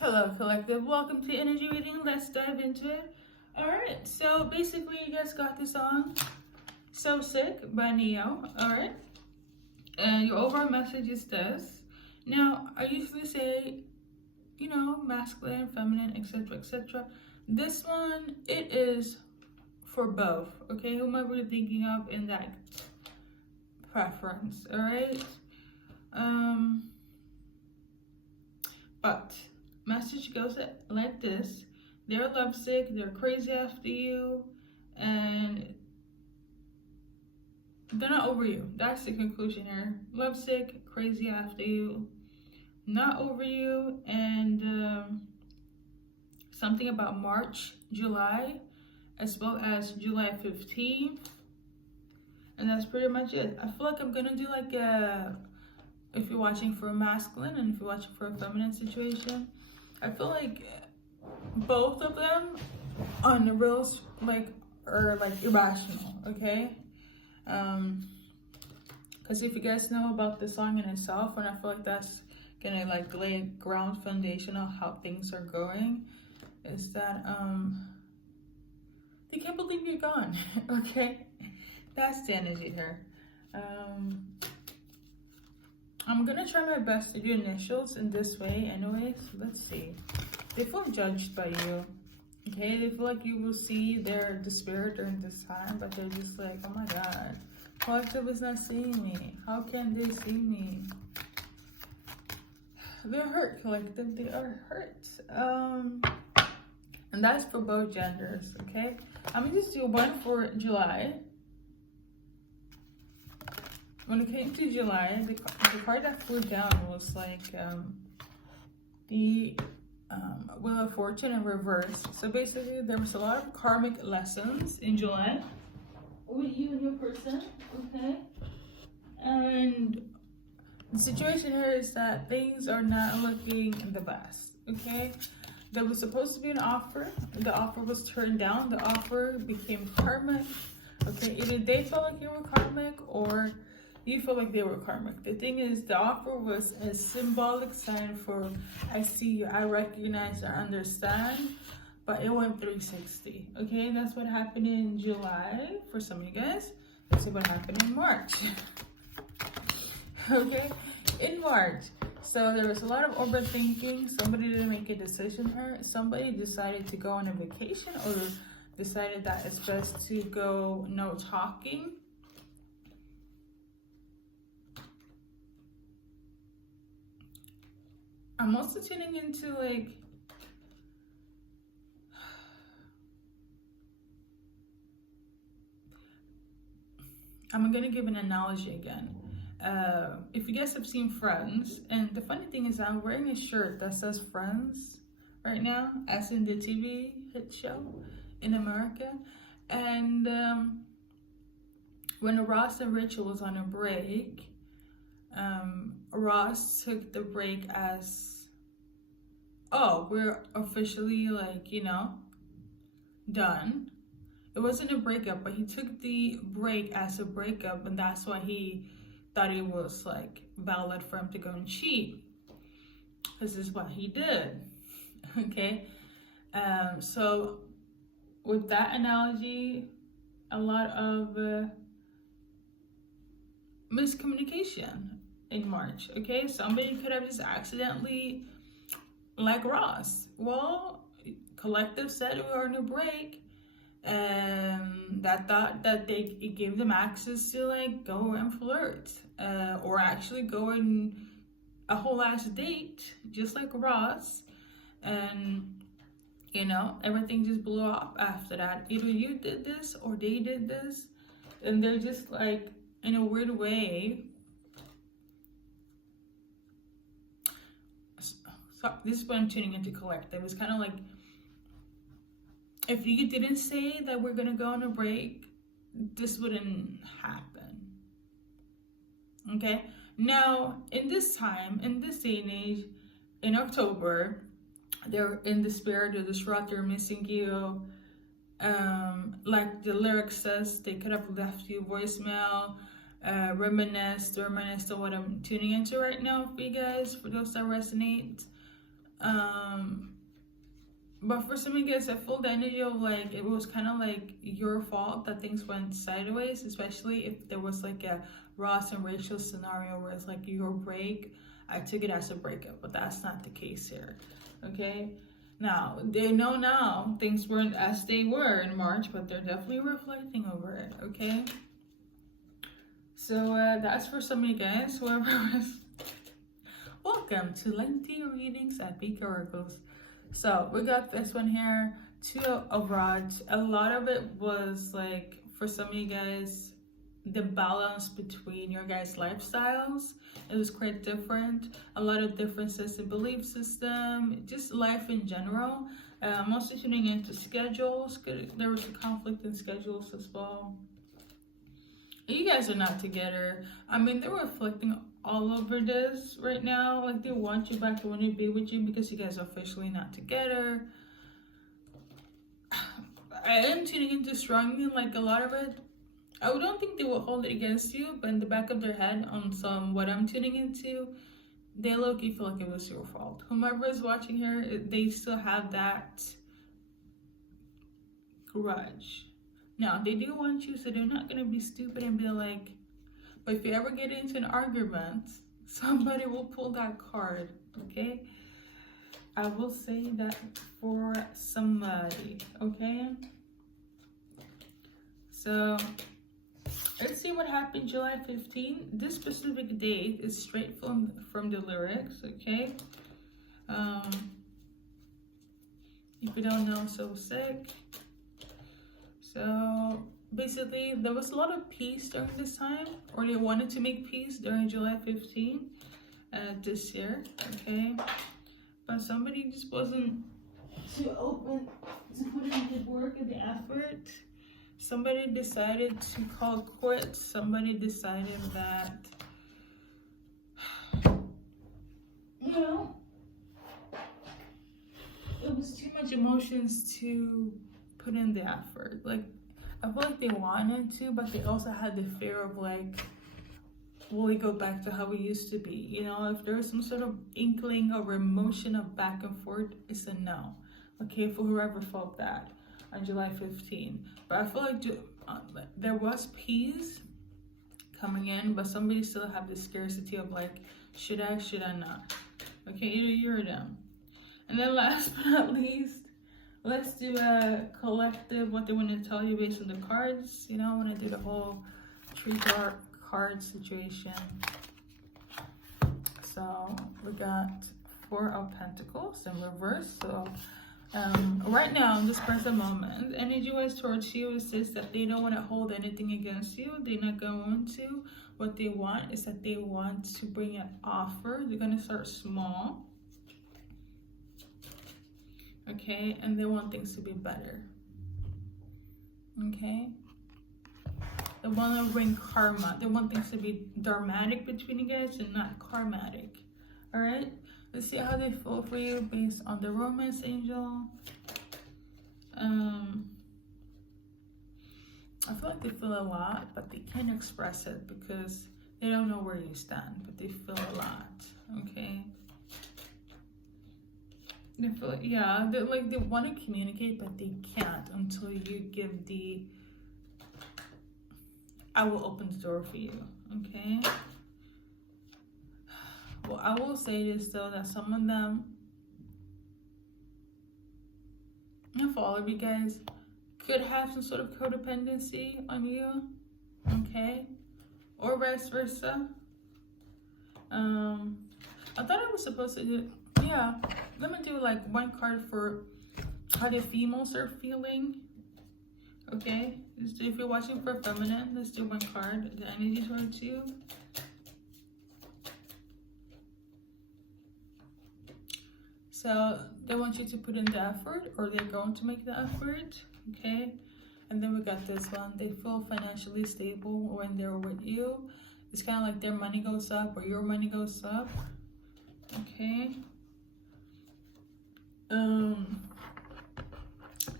Hello, collective. Welcome to Energy Reading. Let's dive into it. Alright, so basically, you guys got the song So Sick by Neo. Alright, and your overall message is this. Now, I usually say, masculine, feminine, etc., etc. This one, it is for both, okay? Whomever you're thinking of in that preference, alright? But message goes like this: they're lovesick, they're crazy after you, and they're not over you. That's the conclusion here. Lovesick, crazy after you, not over you, and something about March, July, as well as July 15th. And that's pretty much it. I feel like I'm gonna do like if you're watching for a masculine and if you're watching for a feminine situation, I feel like both of them on the reels are irrational, okay? Because if you guys know about the song in itself, and I feel like that's gonna lay ground foundation of how things are going, is that they can't believe you're gone. Okay, that's the energy here. I'm gonna try my best to do initials in this way anyways. Let's see. They feel judged by you. Okay, they feel like you will see their despair during this time, but they're just like, oh my god, collective is not seeing me. How can they see me? They're hurt, collective. They are hurt. And that's for both genders, okay? I'm gonna just do one for July. When it came to July, the card that flew down was the Wheel of Fortune in reverse. So basically, there was a lot of karmic lessons in July with you and your person, okay? And the situation here is that things are not looking the best, okay? There was supposed to be an offer. The offer was turned down. The offer became karmic, okay? Either they felt like you were karmic or you feel like they were karmic. The thing is, the offer was a symbolic sign for I see you, I recognize, I understand, but it went 360, okay? And that's what happened in July for some of you guys. Let's see what happened in March. Okay, in March. So there was a lot of overthinking. Somebody didn't make a decision here. Somebody decided to go on a vacation or decided that it's best to go no talking. I'm also tuning into I'm gonna give an analogy again. If you guys have seen Friends, and the funny thing is I'm wearing a shirt that says Friends right now, as in the TV hit show in America. And when Ross and Rachel was on a break, Ross took the break as, oh, we're officially done. It wasn't a breakup, but he took the break as a breakup, and that's why he thought it was valid for him to go and cheat, because this is what he did. Okay, so with that analogy, a lot of miscommunication in March. Okay, somebody could have just accidentally, like Ross. Well, collective said we were on a break, and that thought that it gave them access to go and flirt, or actually go on a whole ass date, just like Ross, and everything just blew up after that. Either you did this or they did this, and they're just in a weird way. So this is what I'm tuning into collective. It's kind of if you didn't say that we're gonna go on a break, this wouldn't happen. Okay? Now, in this time, in this day and age, in October, they're in the spirit of distraught, they're missing you. Like the lyric says, they could have left you voicemail, reminisce to what I'm tuning into right now for you guys, for those that resonate. But for some of you guys, I feel the energy of like it was kind of like your fault that things went sideways, especially if there was like a Ross and Rachel scenario where it's like your break. I took it as a breakup, but that's not the case here. Okay, now they know now things weren't as they were in March, but they're definitely reflecting over it. Okay, so that's for some of you guys. Whoever was. Welcome to lengthy readings at BKA Oracles. So we got this one here, Two of Rods. A lot of it was like, for some of you guys, the balance between your guys' lifestyles. It was quite different. A lot of differences in belief system, just life in general. I'm also tuning into schedules. There was a conflict in schedules as well. You guys are not together. I mean, they're reflecting all over this right now. Like, they want you back, they want to be with you because you guys are officially not together. I am tuning into strongly, like a lot of it. I don't think they will hold it against you, but in the back of their head, on some what I'm tuning into, they low-key feel like it was your fault. Whomever is watching here, they still have that grudge. Now, they do want you, so they're not going to be stupid and be like, but if you ever get into an argument, somebody will pull that card, okay? I will say that for somebody, okay? So, let's see what happened July 15th. This specific date is straight from the lyrics, okay? If you don't know, so sick. So basically, there was a lot of peace during this time, or they wanted to make peace during July 15th this year, okay? But somebody just wasn't too open to put in the work and the effort. Somebody decided to call quits. Somebody decided that, you know, it was too much emotions to put in the effort. Like, I feel like they wanted to, but they also had the fear of like, will we go back to how we used to be? You know, if there's some sort of inkling or emotion of back and forth, it's a no. Okay, for whoever felt that on July 15th. But I feel like there was peace coming in, but somebody still have the scarcity of like, should I not? Okay, either you or them. And then last but not least, let's do a collective, what they want to tell you based on the cards. You know, I want to do the whole tree card situation. So we got Four of Pentacles in reverse. So right now, in this present moment, energy-wise towards you is this, that they don't want to hold anything against you. They're not going to. What they want is that they want to bring an offer. They're going to start small. Okay, and they want things to be better. Okay, they want to bring karma. They want things to be dramatic between you guys and not karmatic. All right, let's see how they feel for you based on the romance angel. I feel like they feel a lot, but they can't express it because they don't know where you stand, but they feel a lot. Okay. They feel, yeah, they want to communicate, but they can't until you give the, I will open the door for you, okay? Well, I will say this though, that some of them, and for all of you guys, could have some sort of codependency on you, okay? Or vice versa. I thought I was supposed to do, yeah, let me do like one card for how the females are feeling. Okay, if you're watching for feminine, let's do one card, the energy towards you. So they want you to put in the effort, or they're going to make the effort. Okay, and then we got this one. They feel financially stable when they're with you. It's kind of like their money goes up or your money goes up. Okay.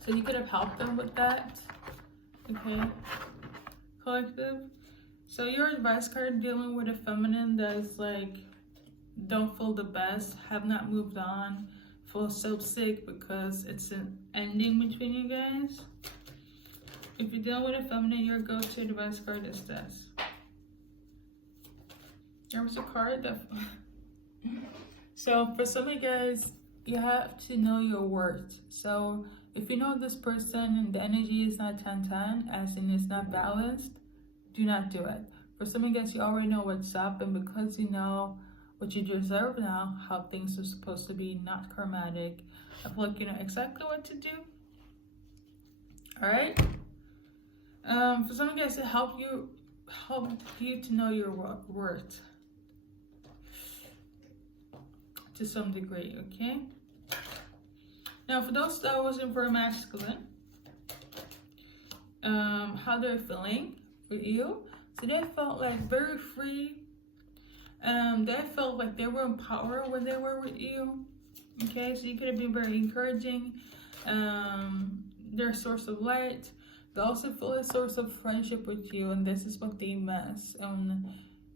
So you could have helped them with that. Okay. Collective. So your advice card dealing with a feminine that is like, don't feel the best, have not moved on, feel so sick because it's an ending between you guys. If you're dealing with a feminine, your go-to advice card is this. There was a card that... So for some of you guys, you have to know your worth. So if you know this person and the energy is not 10-10, as in it's not balanced, do not do it. For some of you guys, you already know what's up, and because you know what you deserve now, how things are supposed to be, not karmatic, I feel like you know exactly what to do. Alright? For some of you guys, it help you to know your worth. To some degree, okay? Now, for those that wasn't very masculine, how they're feeling with you. So they felt like very free. They felt like they were in power when they were with you. Okay, so you could have been very encouraging. They're a source of light. They also feel a source of friendship with you, and this is what they miss.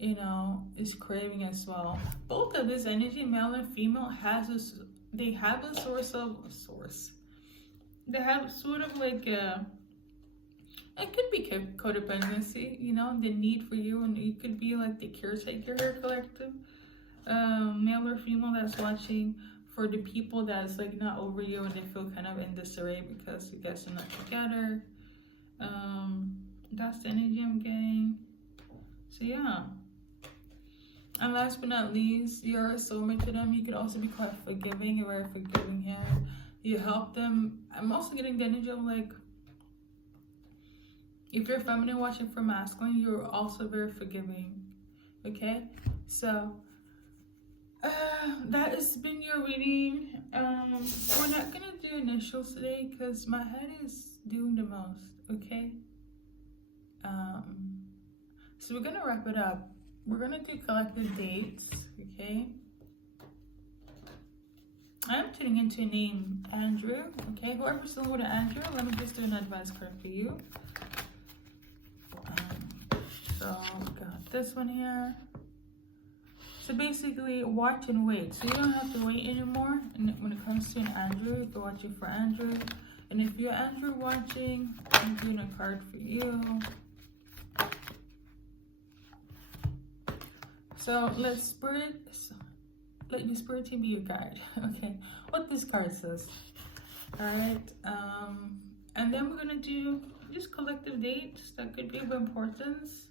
You know, is craving as well. Both of this energy, male and female, they have a they have sort of like a, it could be codependency, you know, the need for you, and you could be like the caretaker here, collective, male or female that's watching, for the people that's like not over you and they feel kind of in disarray because you guys are not together. That's the energy I'm getting. So yeah. And last but not least, you're a soulmate to them. You could also be quite forgiving. You're very forgiving here. You help them. I'm also getting the energy of like, if you're feminine watching for masculine, you're also very forgiving. Okay? So, that has been your reading. We're not going to do initials today because my head is doing the most. Okay? So we're going to wrap it up. We're going to do collective dates, okay? I'm tuning into a name, Andrew, okay? Whoever's still with Andrew, let me just do an advice card for you. So, got this one here. So basically, watch and wait. So you don't have to wait anymore. And when it comes to an Andrew, if you're watching for Andrew, and if you're Andrew watching, I'm doing a card for you. So let your spirit team be your guide. Okay, what this card says. Alright, and then we're gonna do just collective dates that could be of importance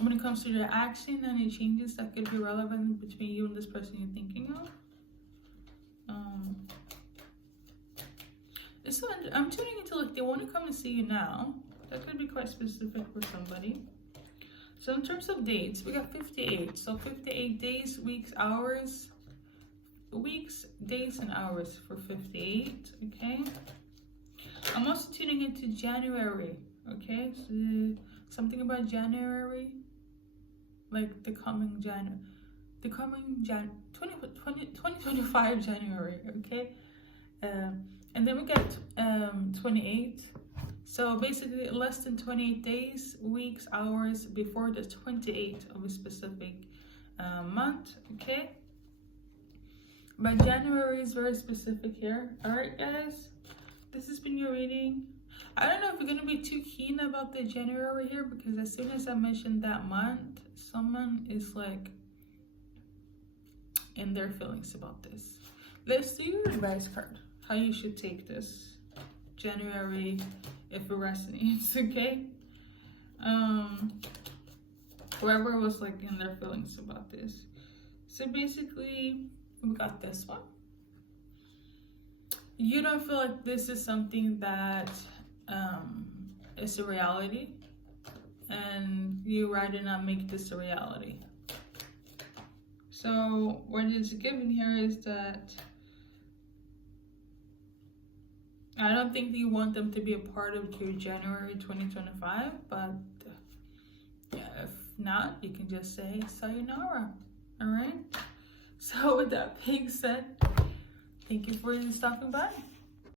when it comes to your action, and any changes that could be relevant between you and this person you're thinking of. So I'm tuning into like they want to come and see you now. That could be quite specific for somebody. So in terms of dates, we got 58. So 58 days, weeks, hours. Weeks, days, and hours for 58, okay? I'm also tuning into January, okay? So something about January, like the coming 2025 January, okay? And then we got 28. So basically less than 28 days, weeks, hours before the 28th of a specific month, okay? But January is very specific here. Alright guys, this has been your reading. I don't know if you're going to be too keen about the January here, because as soon as I mentioned that month, someone is like in their feelings about this. Let's do your advice card. How you should take this January if it resonates, okay? Whoever was like in their feelings about this. So basically, we got this one. You don't feel like this is something that is a reality, and you rather not make this a reality. So what is given here is that I don't think you want them to be a part of your January 2025, but yeah, if not, you can just say sayonara. All right? So with that being said, thank you for stopping by.